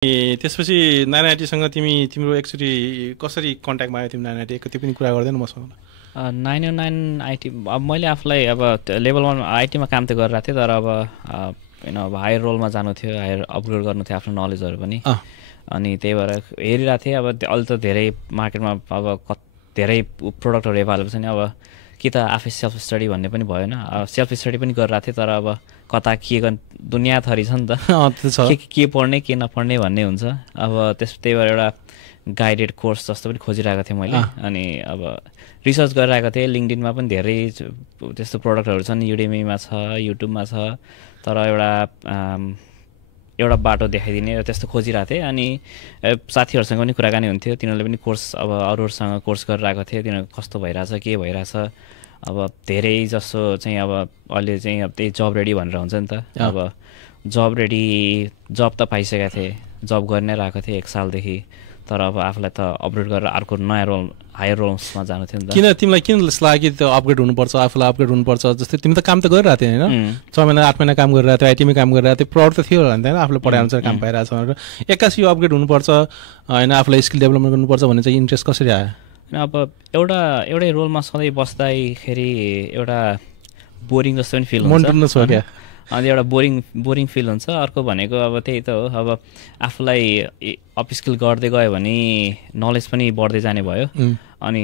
त्यसपछि नानाटीसँग तिम्रो एक्चुअली कसरी कन्ट्याक्टमा आयो तिमी नानाटी त्यो पनि कुरा गर्दैन मसँग 909 आइटी अब मैले आफूलाई अब लेभल 1 आइटीमा काम त गरिरहेको थिएँ तर अब अब हायर रोलमा जानु थियो हायर अपग्रेड गर्नु थियो आफ्नो नलेजहरू पनि अनि त्यही भएर हेरिरहेको थिएँ अब अहिले त धेरै मार्केटमा अब धेरै प्रोडक्टहरू एभाइलेबल छ नि अब कि त आफै सेल्फ स्टडी भन्ने पनि भएन सेल्फ स्टडी पनि गरिरहेको थिएँ तर अब कता के दुनियाँ थरी छ नि त के पढ्ने के नपढ्ने भन्ने हुन्छ अब त्यही भएर एउटा गाइडेड कोर्स जस्तो पनि खोजिरहेको थिएँ मैले अनि अब रिसर्च गरिरहेको थिएँ लिङ्क्डइनमा पनि धेरै त्यस्तो प्रोडक्टहरू छन् युडेमीमा छ युट्युबमा छ तर एउटा बाटो देखाइदिने त्यस्तो खोजिरहेको थिएँ अनि साथीहरूसँग पनि कुराकानी हुन्थ्यो तिनीहरूले पनि कोर्स अब अरूहरूसँग कोर्स गरिरहेको थिएँ तिनीहरू कस्तो भइरहेछ के भइरहेछ अब धेरै जसो चाहिँ अब अहिले चाहिँ अब त्यही जब रेडी भनेर हुन्छ नि त अब जब त पाइसकेको थिएँ जब गरि नै रहेको थिएँ 1 सालदेखि तर अब आफूलाई त अपग्रेड गरेर अर्को नयाँ रोल हायर रोल्समा जानु थियो नि त तिमीलाई किन लाग्यो कि त्यो अपग्रेड हुनुपर्छ आफूलाई अपग्रेड हुनुपर्छ जस्तै तिमी त काम त गरिरहेको थियौ होइन 6 महिना 8 महिना काम गरिरहेको थियो आइटीमै काम गरिरहेको थियो प्राउड त थियो होला नि त होइन आफूले पढाइ अनुसार काम पाइरहेको छ भनेर एक्कासी अपग्रेड हुनुपर्छ होइन आफूलाई स्किल डेभलपमेन्ट गर्नुपर्छ भन्ने चाहिँ इन्ट्रेस्ट कसरी आयो अब एउटै रोलमा सधैँ बस्दाखेरि एउटा बोरिङ जस्तो पनि फिल हुन्छ अनि एउटा बोरिङ फिल हुन्छ अर्को भनेको अब त्यही त हो अब आफूलाई अप स्किल गर्दै गयो भने नलेज पनि बढ्दै जाने भयो अनि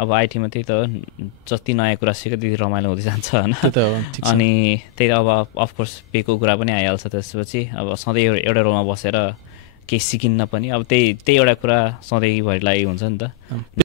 अब आइटीमा त्यही त हो जति नयाँ कुरा सिक्यो त्यति रमाइलो हुँदै जान्छ होइन अनि त्यही अब अफकोर्स पेको कुरा पनि आइहाल्छ त्यसपछि अब सधैँ एउटा रोलमा बसेर केही सिकिन्न पनि अब त्यही एउटा कुरा सधैँभरिलाई हुन्छ नि त